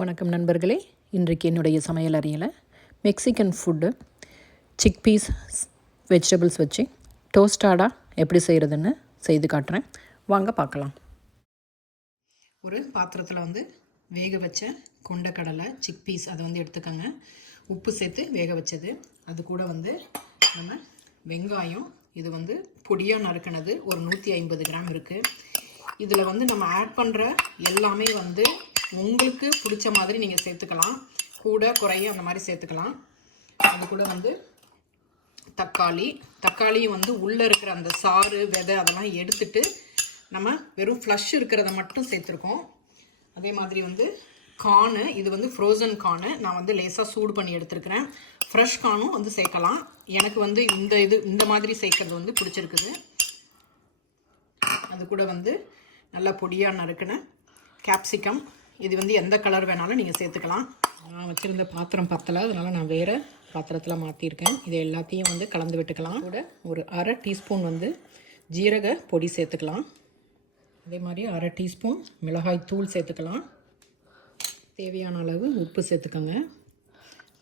வணக்கம் நண்பர்களே. இன்றைக்கு என்னுடைய சமையல் அறையில் மெக்சிகன் ஃபுட்டு சிக்பீஸ் வெஜிடபிள்ஸ் வச்சு டோஸ்டாடா எப்படி செய்கிறதுன்னு செய்து காட்டுறேன். வாங்க பார்க்கலாம். ஒரு பாத்திரத்தில் வேக வச்ச கொண்டக்கடலை சிக்பீஸ் அதை எடுத்துக்கோங்க. உப்பு சேர்த்து வேக வச்சது. அது கூட நம்ம வெங்காயம் இது பொடியாக நறுக்கினது ஒரு 150 கிராம் இருக்குது. இதில் நம்ம ஆட் பண்ணுற எல்லாமே உங்களுக்கு பிடிச்ச மாதிரி நீங்கள் சேர்த்துக்கலாம். கூட குறைய அந்த மாதிரி சேர்த்துக்கலாம். அது கூட தக்காளியும் உள்ளே இருக்கிற அந்த சாறு விதை அதெல்லாம் எடுத்துட்டு நம்ம வெறும் ஃப்ளஷ் இருக்கிறத மட்டும் சேர்த்துருக்கோம். அதே மாதிரி கார்னு இது ஃப்ரோசன் கார்னு நான் லேசாக சூடு பண்ணி எடுத்துருக்கிறேன். ஃப்ரெஷ் கார்னும் சேர்க்கலாம். எனக்கு இந்த மாதிரி சேர்க்கறது பிடிச்சிருக்குது. அது கூட நல்லா பொடியாக நறுக்கின கேப்சிகம். இது எந்த கலர் வேணாலும் நீங்கள் சேர்த்துக்கலாம். நான் வச்சுருந்த பாத்திரம் பத்தலை, அதனால் நான் வேறு பாத்திரத்தில் மாற்றிருக்கேன். இதை எல்லாத்தையும் கலந்து விட்டுக்கலாம். கூட ஒரு அரை டீஸ்பூன் ஜீரக பொடி சேர்த்துக்கலாம். அதே மாதிரி அரை டீஸ்பூன் மிளகாய் தூள் சேர்த்துக்கலாம். தேவையான அளவு உப்பு சேர்த்துக்கோங்க.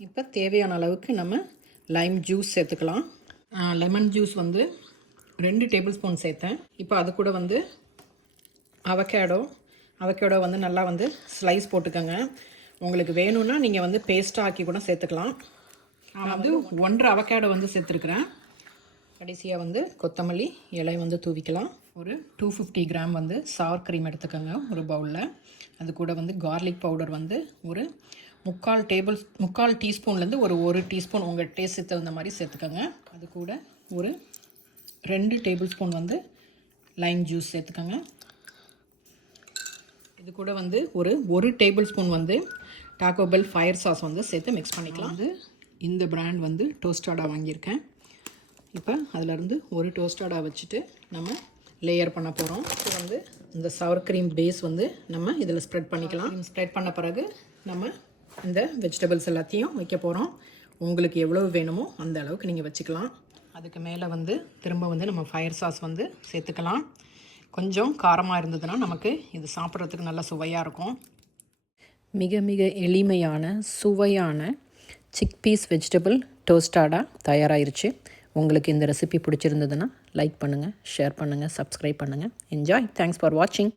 இப்போ தேவையான அளவுக்கு நம்ம லைம் ஜூஸ் சேர்த்துக்கலாம். லெமன் ஜூஸ் 2 டேபிள் ஸ்பூன் சேர்த்தேன். இப்போ அது கூட அவகேடோ நல்லா ஸ்லைஸ் போட்டுக்கோங்க. உங்களுக்கு வேணும்னா நீங்கள் பேஸ்ட்டாக ஆக்கி கூட சேர்த்துக்கலாம். நான் 1.5 அவகேடோ சேர்த்துருக்குறேன். கடைசியாக கொத்தமல்லி இலை தூவிக்கலாம். ஒரு 250 கிராம் சவர் க்ரீம் எடுத்துக்கோங்க ஒரு பவுலில். அது கூட கார்லிக் பவுடர் ஒரு 3/4 டீஸ்பூன்லேருந்து ஒரு டீஸ்பூன் உங்கள் டேஸ்ட்டுக்கு தகுந்த மாதிரி சேர்த்துக்கோங்க. அது கூட ஒரு 2 டேபிள் ஸ்பூன் லைம் ஜூஸ் சேர்த்துக்கோங்க. இது கூட ஒரு table spoon டாக்கோ bell fire sauce சேர்த்து மிக்ஸ் பண்ணிக்கலாம். இந்த பிராண்ட் டோஸ்டாடா வாங்கியிருக்கேன். இப்போ அதிலேருந்து ஒரு டோஸ்டாடா வச்சுட்டு நம்ம லேயர் பண்ண போகிறோம். இப்போ இந்த சவர் க்ரீம் பேஸ் நம்ம இதில் ஸ்ப்ரெட் பண்ணிக்கலாம். ஸ்ப்ரெட் பண்ண பிறகு நம்ம இந்த வெஜிடபிள்ஸ் எல்லாத்தையும் வைக்க போகிறோம். உங்களுக்கு எவ்வளோ வேணுமோ அந்த அளவுக்கு நீங்கள் வச்சுக்கலாம். அதுக்கு மேலே திரும்ப நம்ம ஃபயர் சாஸ் சேர்த்துக்கலாம். கொஞ்சம் காரமாக இருந்ததுன்னா நமக்கு இது சாப்பிட்றதுக்கு நல்ல சுவையாக இருக்கும். மிக மிக எளிமையான சுவையான சிக்பீஸ் வெஜிடபிள் டோஸ்டாடா தயாராகிருச்சு. உங்களுக்கு இந்த ரெசிபி பிடிச்சிருந்ததுன்னா லைக் பண்ணுங்கள், ஷேர் பண்ணுங்கள், சப்ஸ்கிரைப் பண்ணுங்கள். என்ஜாய். தேங்க்ஸ் ஃபார் வாட்சிங்.